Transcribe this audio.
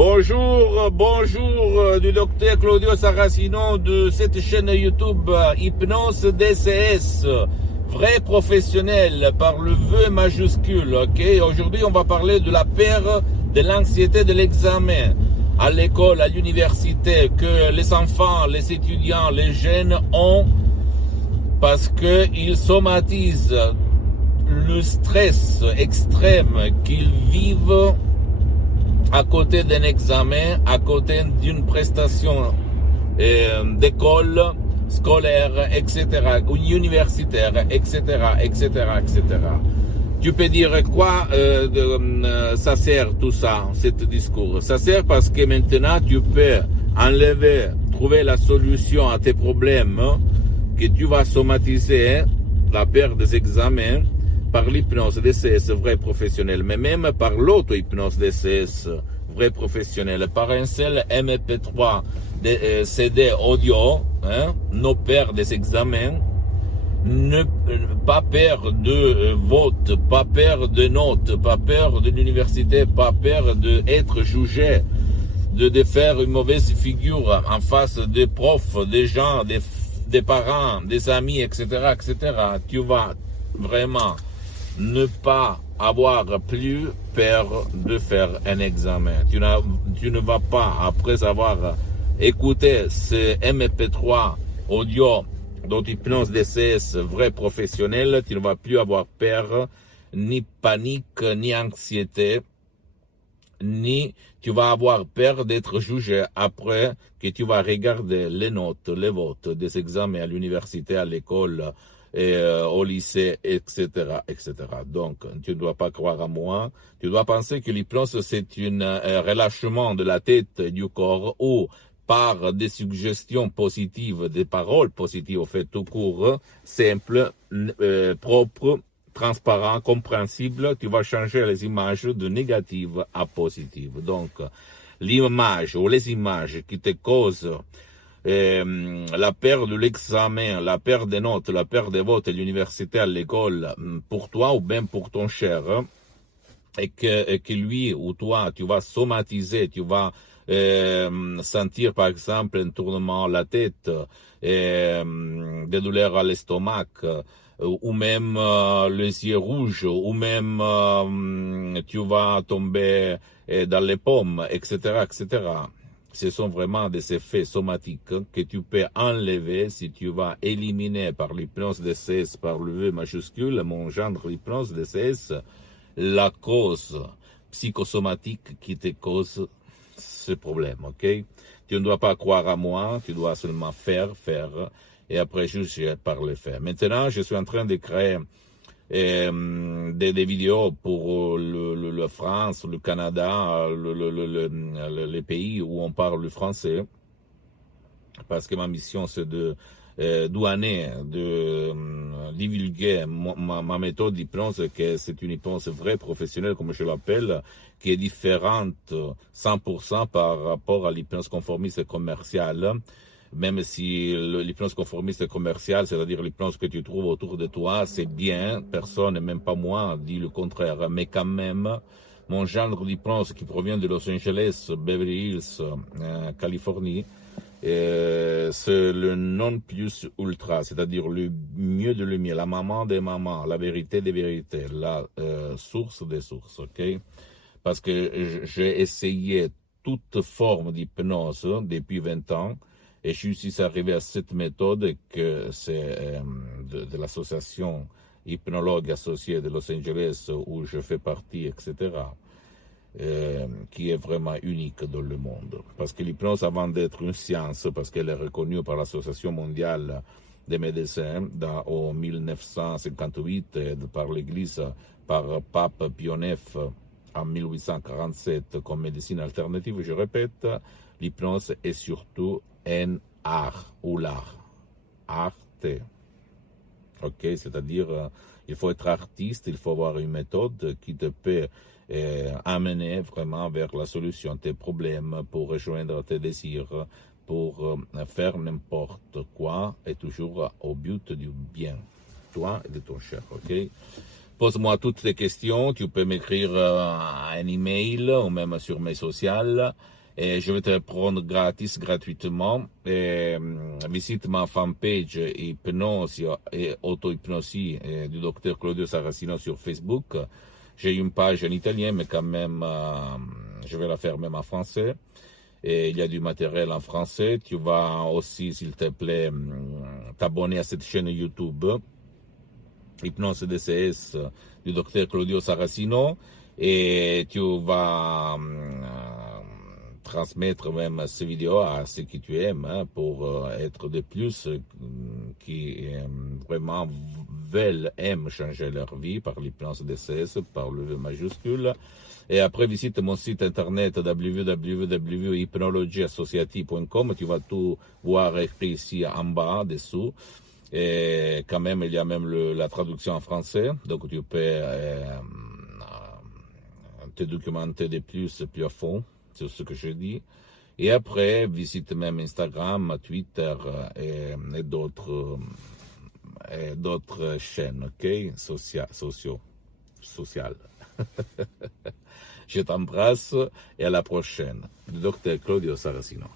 Bonjour du docteur Claudio Saracino de cette chaîne YouTube Hypnose DCS, vrai professionnel par le V majuscule, ok? Aujourd'hui, on va parler de la peur de l'anxiété de l'examen à l'école, à l'université, que les enfants, les étudiants, les jeunes ont parce qu'ils somatisent le stress extrême qu'ils vivent à côté d'un examen, à côté d'une prestation d'école scolaire, etc., ou universitaire, etc., etc., etc. Tu peux dire quoi ça sert tout ça, ce discours? Ça sert parce que maintenant tu peux enlever, trouver la solution à tes problèmes que tu vas somatiser, la peur des examens, par l'hypnose DCS vrai professionnel, mais même par l'auto-hypnose DCS vrai professionnel, par un seul MP3 CD audio, nos peurs des examens, pas peur de vote, pas peur de notes, pas peur de l'université, pas peur d'être jugé, de faire une mauvaise figure en face des profs, des gens, des parents, des amis, etc., etc. Tu vas vraiment ne pas avoir plus peur de faire un examen. Tu ne vas pas, après avoir écouté ce MP3 audio d'auto-hypnose DCS vrai professionnel, tu ne vas plus avoir peur, ni panique, ni anxiété, ni tu vas avoir peur d'être jugé après que tu vas regarder les notes, les votes des examens à l'université, à l'école, au lycée, etc., etc. Donc, tu ne dois pas croire à moi. Tu dois penser que l'hypnose, c'est un relâchement de la tête et du corps ou par des suggestions positives, des paroles positives, au fait, tout court, simple, propre, transparent, compréhensible, tu vas changer les images de négatives à positives. Donc, l'image ou les images qui te causent la peur de l'examen, la peur des notes, la peur des votes à l'université, à l'école, pour toi ou bien pour ton cher, et que lui ou toi, tu vas somatiser, tu vas sentir par exemple un tournement à la tête, des douleurs à l'estomac, ou même les yeux rouges, ou même tu vas tomber dans les pommes, etc., etc. Ce sont vraiment des effets somatiques que tu peux enlever si tu vas éliminer par l'hypnose DCS, par le V majuscule, mon genre l'hypnose DCS, la cause psychosomatique qui te cause ce problème, ok? Tu ne dois pas croire à moi, tu dois seulement faire, et après juger par les faits. Maintenant, je suis en train de créer des vidéos pour la France, le Canada, les pays où on parle le français, parce que ma mission c'est de douaner, de divulguer ma méthode d'hypnose, que c'est une hypnose vraie professionnelle, comme je l'appelle, qui est différente 100% par rapport à l'hypnose conformiste commerciale. Même si l'hypnose conformiste commerciale, c'est-à-dire l'hypnose que tu trouves autour de toi, c'est bien, personne, même pas moi, dit le contraire. Mais quand même, mon genre d'hypnose qui provient de Los Angeles, Beverly Hills, Californie, c'est le non plus ultra, c'est-à-dire le mieux de le mieux, la maman des mamans, la vérité des vérités, la source des sources, ok? Parce que j'ai essayé toute forme d'hypnose depuis 20 ans, et je suis arrivé à cette méthode que c'est de l'association hypnologue associée de Los Angeles où je fais partie, etc., qui est vraiment unique dans le monde. Parce que l'hypnose, avant d'être une science, parce qu'elle est reconnue par l'Association mondiale des médecins en 1958, et par l'Église, par Pape Pie IX en 1847 comme médecine alternative, je répète, l'hypnose est surtout un art ou l'art. Arte. Ok, c'est-à-dire, il faut être artiste, il faut avoir une méthode qui te peut amener vraiment vers la solution de tes problèmes, pour rejoindre tes désirs, pour faire n'importe quoi et toujours au but du bien, toi et de ton cher, ok? Pose-moi toutes tes questions. Tu peux m'écrire un email ou même sur mes sociales. Et je vais te répondre gratuitement. Et, visite ma fanpage Hypnose et Auto-Hypnosie du docteur Claudio Saracino sur Facebook. J'ai une page en italien, mais quand même, je vais la faire même en français. Et il y a du matériel en français. Tu vas aussi, s'il te plaît, t'abonner à cette chaîne YouTube, Hypnose DCS du docteur Claudio Saracino. Et tu vas transmettre même ces vidéos à ceux qui tu aimes, pour être de plus qui vraiment aiment changer leur vie par l'hypnose DCS, par le V majuscule. Et après, visite mon site internet www.hypnologieassociative.com. Tu vas tout voir écrit ici en bas, dessous. Et quand même, il y a même la traduction en français. Donc, tu peux te documenter de plus à fond sur ce que je dis. Et après, visite même Instagram, Twitter et d'autres chaînes, ok, sociales. Je t'embrasse et à la prochaine. Le docteur Claudio Saracino.